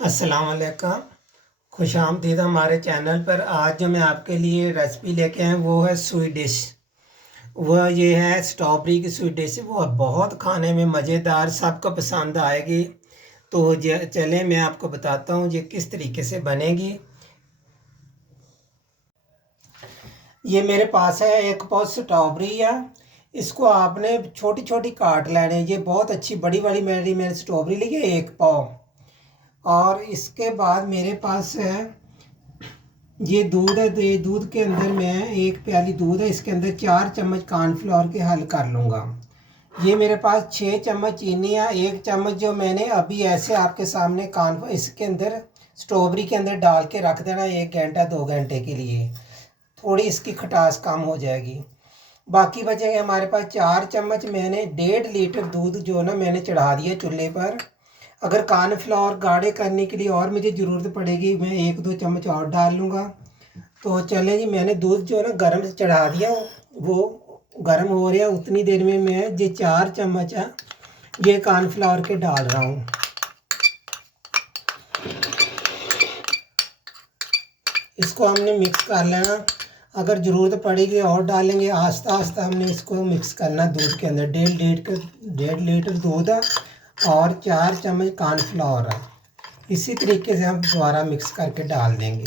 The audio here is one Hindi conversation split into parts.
अस्सलाम वालेकुम। खुश आमदीद हमारे चैनल पर। आज जो मैं आपके लिए रेसिपी लेके आया वो है स्वीट डिश। वह ये है स्ट्रॉबेरी की स्वीट डिश। वो बहुत खाने में मज़ेदार, सबको पसंद आएगी। तो चलें मैं आपको बताता हूँ ये किस तरीके से बनेगी। ये मेरे पास है एक पाव स्ट्रॉबेरी है। इसको आपने छोटी छोटी काट लेने। ये बहुत अच्छी बड़ी बड़ी मैंने स्ट्रॉबेरी ली है, एक पाव। और इसके बाद मेरे पास है ये दूध है। तो ये दूध के अंदर मैं एक प्याली दूध है, इसके अंदर 4 चम्मच कॉर्नफ्लोर के हल कर लूँगा। ये मेरे पास 6 चम्मच चीनी है। 1 चम्मच जो मैंने अभी ऐसे आपके सामने इसके अंदर स्ट्रॉबेरी के अंदर डाल के रख देना 1 घंटा 2 घंटे के लिए। थोड़ी इसकी खटास कम हो जाएगी। बाकी बचेंगे हमारे पास 4 चम्मच। मैंने 1.5 लीटर दूध जो ना मैंने चढ़ा दिया चूल्हे पर। अगर कॉर्नफ्लोर गाढ़े करने के लिए और मुझे ज़रूरत पड़ेगी, मैं 1-2 चम्मच और डाल लूँगा। तो चलें जी, मैंने दूध जो है ना गर्म से चढ़ा दिया, वो गर्म हो रहा है। उतनी देर में मैं ये 4 चम्मच है ये कॉर्नफ्लोर के डाल रहा हूँ। इसको हमने मिक्स कर लेना। अगर ज़रूरत पड़ेगी और डालेंगे। आस्ता आस्ता हमने इसको मिक्स करना दूध के अंदर। 1.5 लीटर दूध है और 4 चम्मच कॉर्नफ्लोर है। इसी तरीके से हम दोबारा मिक्स करके डाल देंगे।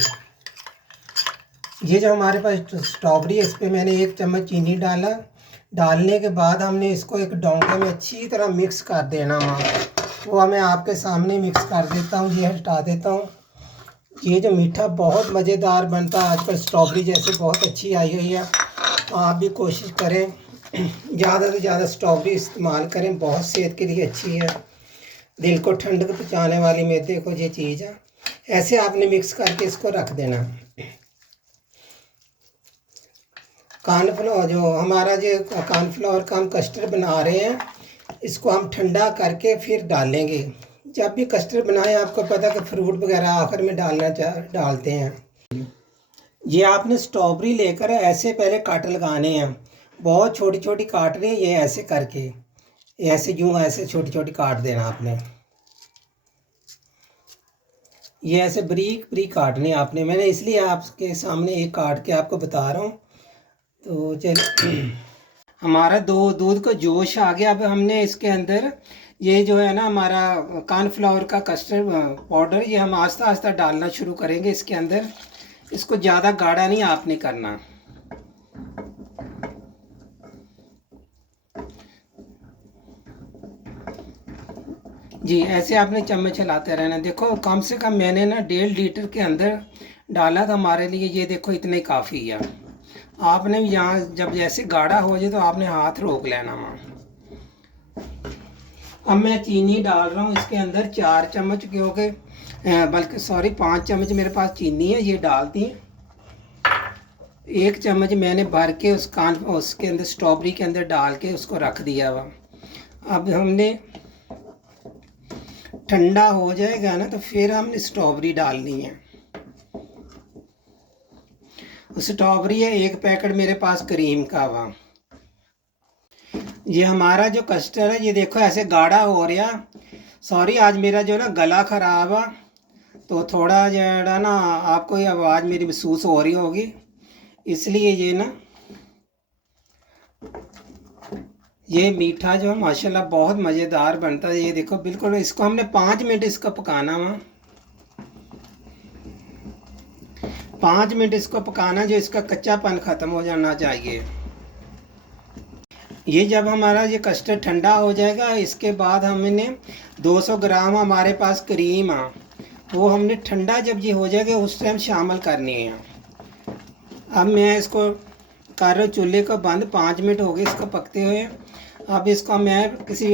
ये जो हमारे पास स्ट्रॉबेरी है, इस पर मैंने 1 चम्मच चीनी डाला। डालने के बाद हमने इसको एक डोंगे में अच्छी तरह मिक्स कर देना है। वो मैं आपके सामने मिक्स कर देता हूँ। ये हटा देता हूँ। ये जो मीठा बहुत मज़ेदार बनता है आजकल, स्ट्रॉबेरी जैसे बहुत अच्छी आई हुई है। आप भी कोशिश करें ज़्यादा से ज़्यादा स्ट्रॉबेरी इस्तेमाल करें, बहुत सेहत के लिए अच्छी है। दिल को ठंडक पहुँचाने वाली मैदे को ये चीज़ है। ऐसे आपने मिक्स करके इसको रख देना। कॉर्नफ्लोर जो हमारा जो कॉर्नफ्लोर का हम कस्टर्ड बना रहे हैं, इसको हम ठंडा करके फिर डालेंगे। जब भी कस्टर्ड बनाएं, आपको पता है कि फ्रूट वगैरह आखिर में डालते हैं। ये आपने स्ट्रॉबेरी लेकर ऐसे पहले काट लगाने हैं। बहुत छोटी छोटी काट रही है ये, ऐसे करके ऐसे यूँ ऐसे छोटी छोटी काट देना आपने। ये ऐसे बारीक बारीक काटनी आपने। मैंने इसलिए आपके सामने एक काट के आपको बता रहा हूँ। तो चलिए, हमारा दूध का जोश आ गया। अब हमने इसके अंदर ये जो है ना हमारा कॉर्नफ्लावर का कस्टर्ड पाउडर, ये हम आस्ता आस्ता डालना शुरू करेंगे इसके अंदर। इसको ज़्यादा गाढ़ा नहीं आपने करना। जी ऐसे आपने चम्मच चलाते रहना। देखो कम से कम मैंने ना 1.5 लीटर के अंदर डाला था हमारे लिए। ये देखो इतने काफ़ी है। आपने यहाँ जब जैसे गाढ़ा हो जाए तो आपने हाथ रोक लेना वहाँ। अब मैं चीनी डाल रहा हूँ इसके अंदर 4 चम्मच, क्योंकि बल्कि सॉरी 5 चम्मच मेरे पास चीनी है, ये डाल दी। 1 चम्मच मैंने भर के उसके अंदर स्ट्रॉबेरी के अंदर डाल के उसको रख दिया हुआ। अब हमने ठंडा हो जाएगा ना तो फिर हमने स्ट्रॉबेरी डालनी है। स्ट्रॉबेरी है 1 पैकेट मेरे पास क्रीम का हुआ। ये हमारा जो कस्टर्ड है, ये देखो ऐसे गाढ़ा हो रहा। सॉरी आज मेरा जो ना गला ख़राब है, तो थोड़ा जो है ना आपको ये आवाज़ मेरी महसूस हो रही होगी, इसलिए ये ना ये मीठा जो है माशाल्लाह बहुत मज़ेदार बनता है। ये देखो बिल्कुल। इसको हमने 5 मिनट इसको पकाना हुआ। 5 मिनट इसको पकाना, जो इसका कच्चापन ख़त्म हो जाना चाहिए। ये जब हमारा ये कस्टर्ड ठंडा हो जाएगा, इसके बाद हमने 200 ग्राम हमारे पास क्रीम है, वो हमने ठंडा जब ये हो जाएगा उस टाइम शामिल करनी है। अब मैं इसको कर रहा हूँ चूल्हे को बंद। 5 मिनट हो गए इसको पकते हुए। अब इसको मैं किसी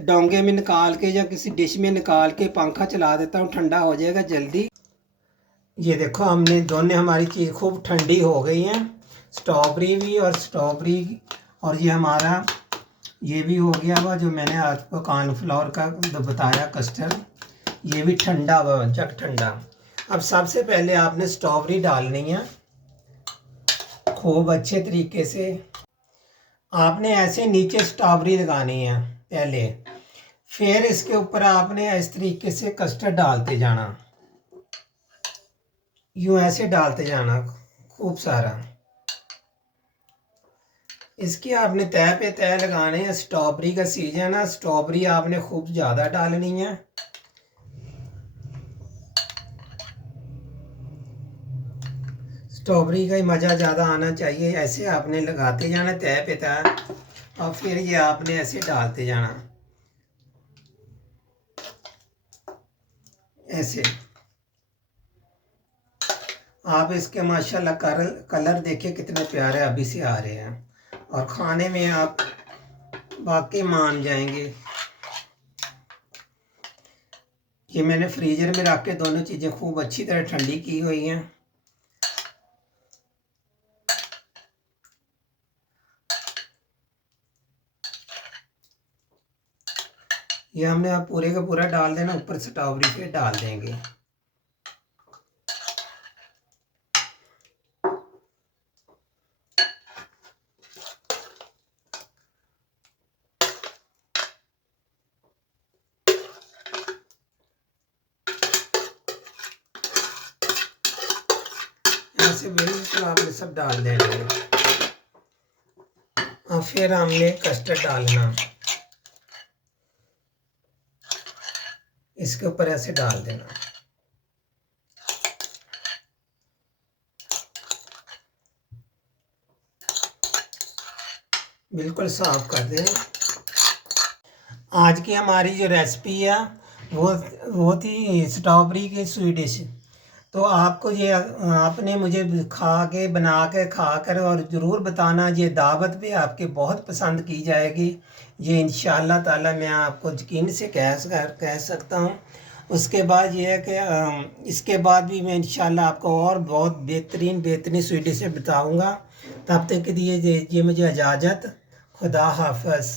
डोंगे में निकाल के या किसी डिश में निकाल के पंखा चला देता हूँ, ठंडा हो जाएगा जल्दी। ये देखो हमने दोनों हमारी चीज़ खूब ठंडी हो गई हैं, स्ट्रॉबेरी भी और ये हमारा ये भी हो गया हुआ जो मैंने आपको कॉर्नफ्लोर का बताया कस्टर्ड, ये भी ठंडा हुआ जग ठंडा। अब सबसे पहले आपने स्ट्रॉबेरी डालनी है खूब अच्छे तरीके से। आपने ऐसे नीचे स्ट्रॉबेरी लगानी है पहले, फिर इसके ऊपर आपने इस तरीके से कस्टर्ड डालते जाना, यूं ऐसे डालते जाना खूब सारा। इसकी आपने तय पे तय लगाने हैं। स्ट्रॉबेरी का सीजन है, स्ट्रॉबेरी आपने खूब ज़्यादा डालनी है। स्ट्रॉबेरी का ही मज़ा ज़्यादा आना चाहिए। ऐसे आपने लगाते जाना तय पे तय, और फिर ये आपने ऐसे डालते जाना ऐसे। आप इसके माशाल्लाह कलर देखिए कितने प्यारे अभी से आ रहे हैं, और खाने में आप वाकई मान जाएंगे। ये मैंने फ्रीजर में रख के दोनों चीज़ें खूब अच्छी तरह ठंडी की हुई हैं। ये हमने आप पूरे का पूरा डाल देना, ऊपर स्ट्रॉबेरी फिर डाल देंगे। ऐसे बिल्कुल आपने सब डाल देना है, और फिर हमने कस्टर्ड डालना, इसके ऊपर ऐसे डाल देना। बिल्कुल साफ कर दें। आज की हमारी जो रेसिपी है वो थी स्ट्रॉबेरी की स्वीट डिश। तो आपको ये आपने मुझे खा के बना के खा कर और ज़रूर बताना, ये दावत पे आपके बहुत पसंद की जाएगी। ये इंशाअल्लाह ताला मैं आपको यकीन से कह सकता हूँ। उसके बाद ये है कि इसके बाद भी मैं इंशाअल्लाह आपको और बहुत बेहतरीन स्वीट डिशें बताऊँगा। तब तक के लिए ये मुझे इजाज़त। खुदा हाफ़िज़।